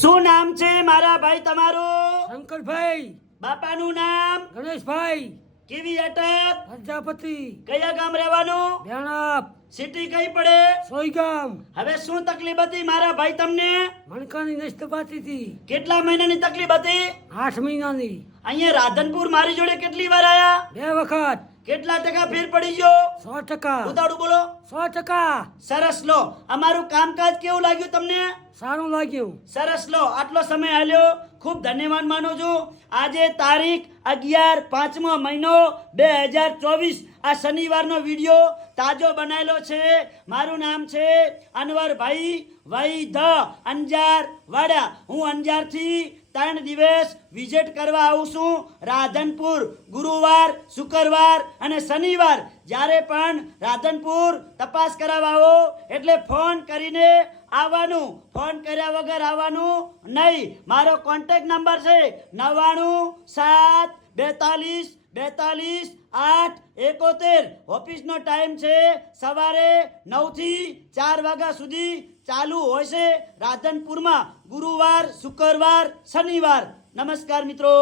શું નામ છે મારા ભાઈ તમારું? શંકરભાઈ. બાપાનું નામ? ગણેશભાઈ. કેવી અટક? પ્રજાપતિ. કયા ગામ રહેવાનું? ભેણાપ. સિટી કઈ પડે? સોઈગામ. હવે શું તકલીફ હતી મારા ભાઈ તમને? મણકાની નસ દબાતી હતી. કેટલા મહિનાની તકલીફ હતી? 8 મહિનાની. અહીંયા રાધનપુર મારી જોડે કેટલી વાર આયા? 2 વખત. કેટલા ટકા ફેર પડી ગયો? 100%. ઉતાળું બોલો. 100%. સરસ લો. અમારું કામકાજ કેવું લાગ્યું તમને? સારું લાગ્યું. સરસ લો. આટલો સમય આલ્યો ખૂબ ધન્યવાદ માનું છું. આજે તારીખ 11 5મો મહિનો 2024 આ શનિવારનો વિડીયો તાજો બનાવેલો છે. મારું નામ છે અનવરભાઈ વૈધ અંજાર વાડા. હું અંજારથી 3 દિવસ વિઝિટ કરવા આવું છું રાધનપુર. ગુરુવાર, શુક્રવાર અને શનિવાર જ્યારે પણ રાધનપુર તપાસ કરાવવા આવો એટલે ફોન કરીને આવવાનું. ફોન કર્યા વગર આવવાનું નહીં. મારો કોન્ટેક્ટ નંબર છે 9972422871. ઓફિસનો ટાઈમ છે સવારે 9 થી 4 વાગ્યા સુધી ચાલુ હોય છે રાધનપુરમાં. ગુરુવાર, શુક્રવાર, શનિવાર. નમસ્કાર મિત્રો.